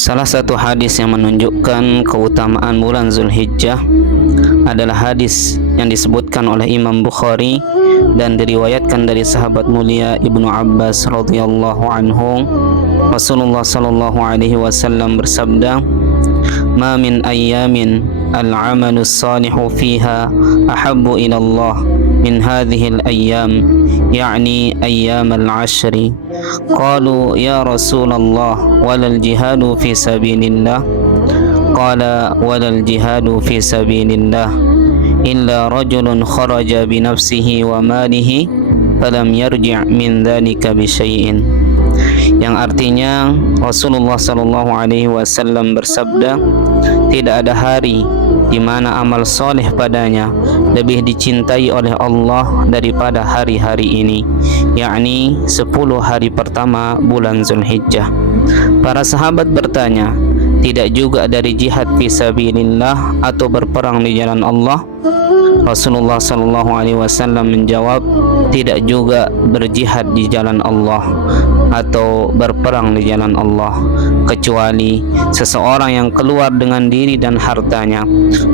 Salah satu hadis yang menunjukkan keutamaan bulan Zulhijjah adalah hadis yang disebutkan oleh Imam Bukhari dan diriwayatkan dari sahabat mulia Ibnu Abbas radhiyallahu anhu. Rasulullah sallallahu alaihi wasallam bersabda, "Ma min ayyamin al-'amalu salihu fiha ahabbu ila Allah min hadhihi al-ayyam, يعني أيام العشر. قالوا يا رسول الله ولا الجهاد في سبيل الله؟ قال ولا الجهاد في سبيل الله إلا رجل خرج بنفسه وماله فلم يرجع من ذلك بشيء." Yang artinya Rasulullah sallallahu alaihi wasallam bersabda, tidak ada hari di mana amal soleh padanya lebih dicintai oleh Allah daripada hari-hari ini, yakni 10 hari pertama bulan Zulhijjah. Para sahabat bertanya, tidak juga dari jihad fisabilillah atau berperang di jalan Allah? Rasulullah sallallahu alaihi wasallam menjawab, tidak juga berjihad di jalan Allah atau berperang di jalan Allah, kecuali seseorang yang keluar dengan diri dan hartanya,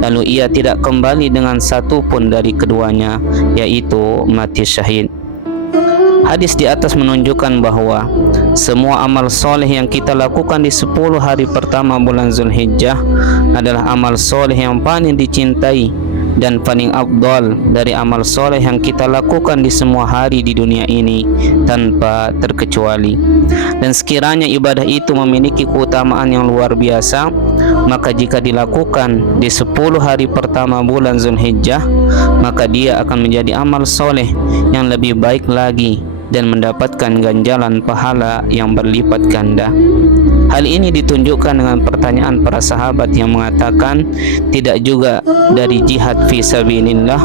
lalu ia tidak kembali dengan satu pun dari keduanya, yaitu mati syahid. Hadis di atas menunjukkan bahwa semua amal soleh yang kita lakukan di 10 hari pertama bulan Zulhijjah adalah amal soleh yang paling dicintai dan paling afdal dari amal soleh yang kita lakukan di semua hari di dunia ini tanpa terkecuali. Dan sekiranya ibadah itu memiliki keutamaan yang luar biasa, maka jika dilakukan di 10 hari pertama bulan Zulhijjah, maka dia akan menjadi amal soleh yang lebih baik lagi dan mendapatkan ganjaran pahala yang berlipat ganda. Hal ini ditunjukkan dengan pertanyaan para sahabat yang mengatakan tidak juga dari jihad fi sabilillah.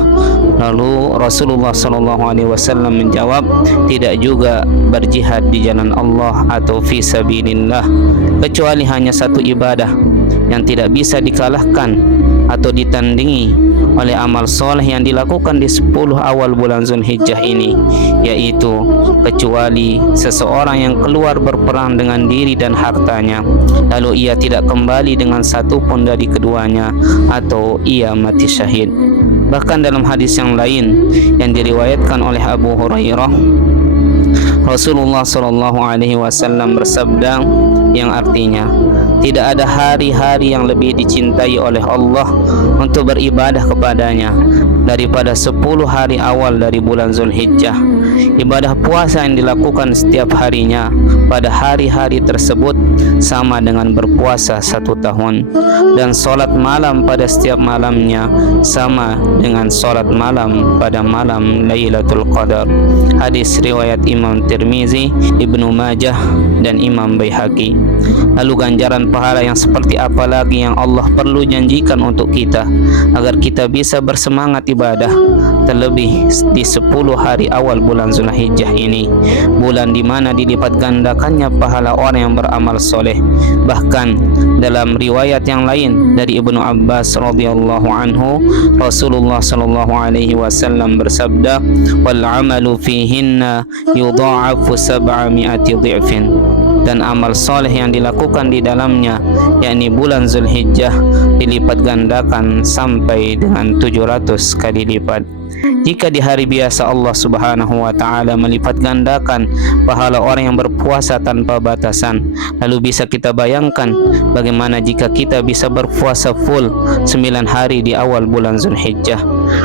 Lalu Rasulullah sallallahu alaihi wasallam menjawab, tidak juga berjihad di jalan Allah atau fi sabilillah, kecuali hanya satu ibadah yang tidak bisa dikalahkan atau ditandingi oleh amal soleh yang dilakukan di 10 awal bulan Zulhijjah ini, yaitu kecuali seseorang yang keluar berperang dengan diri dan hartanya, lalu ia tidak kembali dengan satu pun dari keduanya, atau ia mati syahid. Bahkan dalam hadis yang lain yang diriwayatkan oleh Abu Hurairah, Rasulullah sallallahu alaihi wasallam bersabda, yang artinya tidak ada hari-hari yang lebih dicintai oleh Allah untuk beribadah kepadanya daripada 10 hari awal dari bulan Zulhijjah. Ibadah puasa yang dilakukan setiap harinya pada hari-hari tersebut sama dengan berpuasa 1 tahun, dan solat malam pada setiap malamnya sama dengan solat malam pada malam Lailatul Qadar. Hadis riwayat Imam Tirmizi, Ibnu Majah, dan Imam Baihaqi. Lalu ganjaran pahala yang seperti apa lagi yang Allah perlu janjikan untuk kita agar kita bisa bersemangat ibadah, terlebih di 10 hari awal bulan Zulhijjah ini, bulan di mana dilipat gandakannya pahala orang yang beramal soleh. Bahkan dalam riwayat yang lain dari Ibnu Abbas radhiyallahu anhu, Rasulullah sallallahu alaihi wasallam bersabda, wal amalu fihinna yudha'afu 700 dhi'fin. Dan amal soleh yang dilakukan di dalamnya, yakni bulan Zulhijjah, dilipat gandakan sampai dengan 700 kali lipat. Jika di hari biasa Allah subhanahu wa ta'ala melipat gandakan pahala orang yang berpuasa tanpa batasan, lalu bisa kita bayangkan bagaimana jika kita bisa berpuasa full 9 hari di awal bulan Zulhijjah.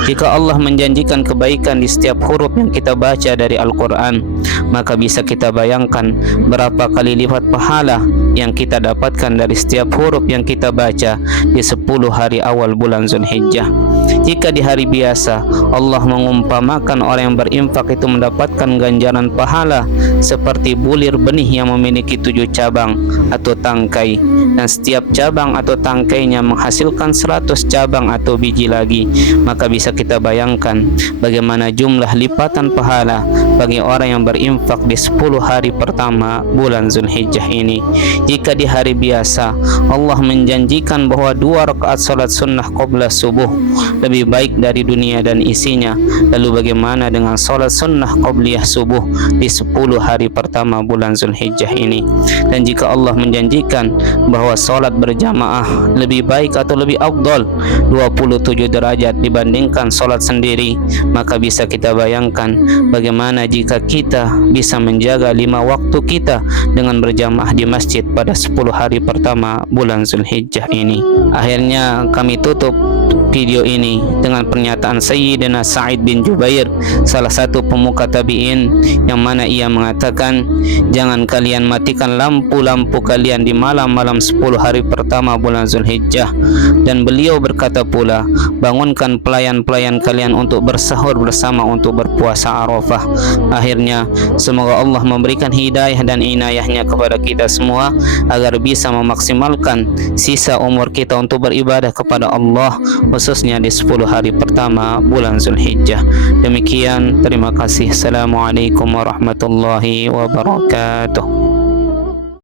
Jika Allah menjanjikan kebaikan di setiap huruf yang kita baca dari Al-Quran, maka bisa kita bayangkan berapa kali lipat pahala yang kita dapatkan dari setiap huruf yang kita baca di 10 hari awal bulan Zulhijjah. Jika di hari biasa Allah mengumpamakan orang yang berinfak itu mendapatkan ganjaran pahala seperti bulir benih yang memiliki 7 cabang atau tangkai, dan setiap cabang atau tangkainya menghasilkan 100 cabang atau biji lagi, maka bisa kita bayangkan bagaimana jumlah lipatan pahala bagi orang yang berinfak berinfak di 10 hari pertama bulan Zulhijjah ini. Jika di hari biasa Allah menjanjikan bahwa 2 rakaat salat sunnah qabla subuh lebih baik dari dunia dan isinya, lalu bagaimana dengan salat sunnah qabliyah subuh di 10 hari pertama bulan Zulhijjah ini? Dan jika Allah menjanjikan bahwa salat berjamaah lebih baik atau lebih afdal 27 derajat dibandingkan salat sendiri, maka bisa kita bayangkan bagaimana jika kita bisa menjaga 5 waktu kita dengan berjamaah di masjid pada 10 hari pertama bulan Zulhijjah ini. Akhirnya kami tutup video ini dengan pernyataan Sayyidina Sa'id bin Jubair, salah satu pemuka tabi'in, yang mana ia mengatakan, jangan kalian matikan lampu-lampu kalian di malam-malam 10 hari pertama bulan Zulhijjah. Dan beliau berkata pula, bangunkan pelayan-pelayan kalian untuk bersahur bersama untuk berpuasa Arafah. Akhirnya semoga Allah memberikan hidayah dan inayahnya kepada kita semua agar bisa memaksimalkan sisa umur kita untuk beribadah kepada Allah, khususnya di 10 hari pertama bulan Zulhijjah. Demikian, terima kasih. Assalamualaikum warahmatullahi wabarakatuh.